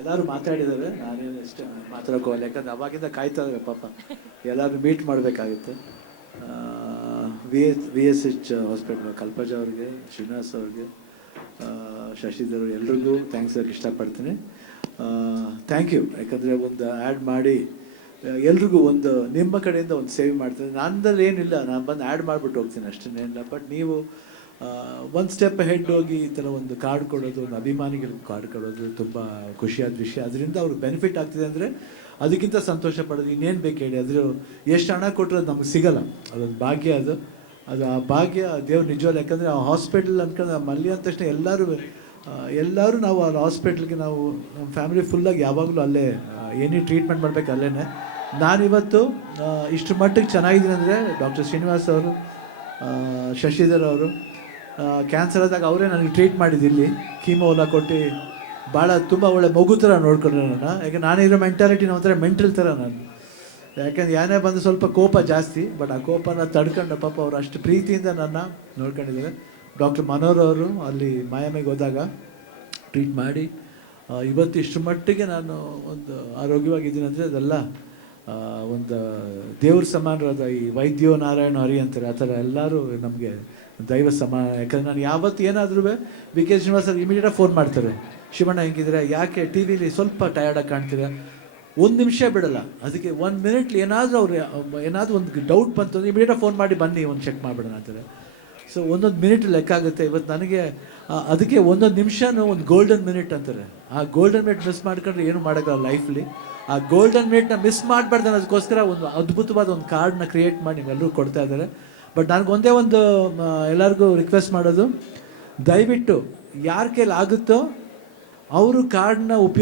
ಎಲ್ಲರೂ ಮಾತಾಡಿದ್ದಾರೆ, ನಾನೇನು ಇಷ್ಟ ಮಾತಾಡೋಕ್ಕೋಗಲ್ಲ, ಯಾಕಂದ್ರೆ ಅವಾಗಿಂದ ಕಾಯ್ತಾ ಇದ್ದಾರೆ ಪಾಪ, ಎಲ್ಲರೂ ಮೀಟ್ ಮಾಡಬೇಕಾಗಿತ್ತು. VSH ಹಾಸ್ಪಿಟ್ಲ್ ಕಲ್ಪಜ ಅವ್ರಿಗೆ, ಶ್ರೀನಿವಾಸ್ ಅವ್ರಿಗೆ, ಶಶಿಧರ್ ಎಲ್ರಿಗೂ ಥ್ಯಾಂಕ್ಸ್ ಹೇಳಕ್ಕೆ ಇಷ್ಟಪಡ್ತೀನಿ. ಥ್ಯಾಂಕ್ ಯು, ಯಾಕಂದರೆ ಒಂದು ಆ್ಯಡ್ ಮಾಡಿ ಎಲ್ರಿಗೂ ಒಂದು ನಿಮ್ಮ ಕಡೆಯಿಂದ ಒಂದು ಸೇವ್ ಮಾಡ್ತೀನಿ. ನನ್ನಲ್ಲಿ ಏನಿಲ್ಲ, ನಾನು ಬಂದು ಆ್ಯಡ್ ಮಾಡಿಬಿಟ್ಟು ಹೋಗ್ತೀನಿ ಅಷ್ಟೇನಿಲ್ಲ. ಬಟ್ ನೀವು ಒಂದು ಸ್ಟೆಪ್ ಹೆಡ್ ಹೋಗಿ ಈ ಥರ ಒಂದು ಕಾರ್ಡ್ ಕೊಡೋದು, ಒಂದು ಅಭಿಮಾನಿಗಳಿಗೆ ಕಾರ್ಡ್ ಕೊಡೋದು ತುಂಬ ಖುಷಿಯಾದ ವಿಷಯ. ಅದರಿಂದ ಅವ್ರಿಗೆ ಬೆನಿಫಿಟ್ ಆಗ್ತಿದೆ ಅಂದರೆ ಅದಕ್ಕಿಂತ ಸಂತೋಷ ಪಡೋದು ಇನ್ನೇನು ಬೇಕು ಹೇಳಿ. ಅದ್ರ ಎಷ್ಟು ಹಣ ಕೊಟ್ಟರು ಅದು ನಮ್ಗೆ ಸಿಗಲ್ಲ, ಅದೊಂದು ಭಾಗ್ಯ. ಅದು ಆ ಭಾಗ್ಯ ದೇವ್ರು ನಿಜವಲ್ಲ. ಯಾಕಂದರೆ ಆ ಹಾಸ್ಪಿಟಲ್ ಅಂದ್ಕೊಂಡು ಮಲ್ಲಿ ಅಂದ ತಕ್ಷಣ ಎಲ್ಲರೂ ನಾವು ಆ ಹಾಸ್ಪಿಟ್ಲಿಗೆ ನಾವು ನಮ್ಮ ಫ್ಯಾಮಿಲಿ ಫುಲ್ಲಾಗಿ ಯಾವಾಗಲೂ ಅಲ್ಲೇ ಏನೇ ಟ್ರೀಟ್ಮೆಂಟ್ ಮಾಡಬೇಕು ಅಲ್ಲೇ. ನಾನಿವತ್ತು ಇಷ್ಟು ಮಟ್ಟಿಗೆ ಚೆನ್ನಾಗಿದ್ದೀನಿ ಅಂದರೆ ಡಾಕ್ಟರ್ ಶ್ರೀನಿವಾಸ್ ಅವರು, ಶಶಿಧರ್ ಅವರು ಕ್ಯಾನ್ಸರ್ ಆದಾಗ ಅವರೇ ನನಗೆ ಟ್ರೀಟ್ ಮಾಡಿದ್ದಿಲ್ಲಿ, ಕೀಮೋ ಎಲ್ಲ ಕೊಟ್ಟು ಭಾಳ ತುಂಬ ಒಳ್ಳೆ ಮಗು ಥರ ನೋಡ್ಕೊಂಡ್ರೆ ನನ್ನ. ಯಾಕೆ ನಾನಿರೋ ಮೆಂಟಾಲಿಟಿ ಒಂಥರ ಮೆಂಟಲ್ ಥರ ನಾನು. ಯಾಕೆಂದ್ರೆ ಏನೇ ಬಂದು ಸ್ವಲ್ಪ ಕೋಪ ಜಾಸ್ತಿ, ಬಟ್ ಆ ಕೋಪನ ತಡ್ಕೊಂಡು ಪಾಪ ಅವರು ಅಷ್ಟು ಪ್ರೀತಿಯಿಂದ ನನ್ನ ನೋಡ್ಕೊಂಡಿದ್ದಾರೆ. ಡಾಕ್ಟರ್ ಮನೋಹರ್ ಅವರು ಅಲ್ಲಿ ಮಾಯಾಮಿಗೆ ಹೋದಾಗ ಟ್ರೀಟ್ ಮಾಡಿ ಇವತ್ತು ಇಷ್ಟು ಮಟ್ಟಿಗೆ ನಾನು ಒಂದು ಆರೋಗ್ಯವಾಗಿದ್ದೀನಿ ಅಂದರೆ ಅದೆಲ್ಲ ಒಂದು ದೇವ್ರ ಸಮಾನರಾದ ಈ ವೈದ್ಯೋ ನಾರಾಯಣ ಹರಿ ಅಂತಾರೆ, ಆ ಥರ ಎಲ್ಲರೂ ನಮಗೆ ದೈವ ಸಮಾನ. ಯಾಕಂದರೆ ನಾನು ಯಾವತ್ತು ಏನಾದರೂ VK ಶ್ರೀನಿವಾಸ್ ಇಮಿಡಿಯೇಟಾಗಿ ಫೋನ್ ಮಾಡ್ತಾರೆ, ಶಿವಣ್ಣ ಹೆಂಗಿದ್ರೆ, ಯಾಕೆ ಟಿ ವಿಲಿ ಸ್ವಲ್ಪ ಟಯರ್ಡಾಗಿ ಕಾಣ್ತೀರ, ಒಂದು ನಿಮಿಷ ಬಿಡಲ್ಲ. ಅದಕ್ಕೆ 1 ಮಿನಿಟ್ಲಿ ಏನಾದರೂ ಒಂದು ಡೌಟ್ ಬಂತು ಅಂದರೆ ಇಮಿಡಿಯೇಟಾಗಿ ಫೋನ್ ಮಾಡಿ ಬನ್ನಿ ಒಂದು ಚೆಕ್ ಮಾಡಿಬಿಡೋಣ ಅಂತಾರೆ. ಸೊ ಒಂದೊಂದು ಮಿನಿಟ್ ಲೆಕ್ಕ ಆಗುತ್ತೆ. ಇವತ್ತು ನನಗೆ ಅದಕ್ಕೆ ಒಂದೊಂದು ನಿಮಿಷನೂ ಒಂದು ಗೋಲ್ಡನ್ ಮಿನಿಟ್ ಅಂತಾರೆ. ಆ ಗೋಲ್ಡನ್ ಮಿನಿಟ್ ಮಿಸ್ ಮಾಡ್ಕೊಂಡ್ರೆ ಏನು ಮಾಡೋಕ್ಕಲ್ಲ ಲೈಫ್ಲಿ. ಆ ಗೋಲ್ಡನ್ ಮಿನಿಟ್ನ ಮಿಸ್ ಮಾಡಬಾರ್ದು ಅನ್ನೋದಕ್ಕೋಸ್ಕರ ಒಂದು ಅದ್ಭುತವಾದ ಒಂದು ಕಾರ್ಡ್ನ ಕ್ರಿಯೇಟ್ ಮಾಡಿ ನೀವೆಲ್ಲರೂ ಕೊಡ್ತಾ ಇದ್ದಾರೆ. ಬಟ್ ನನಗೆ ಒಂದೇ ಒಂದು ಎಲ್ಲರಿಗೂ ರಿಕ್ವೆಸ್ಟ್ ಮಾಡೋದು, ದಯವಿಟ್ಟು ಯಾರ ಕೈಲಿ ಆಗುತ್ತೋ ಅವರು ಕಾರ್ಡ್ನ ಉಪಯೋಗ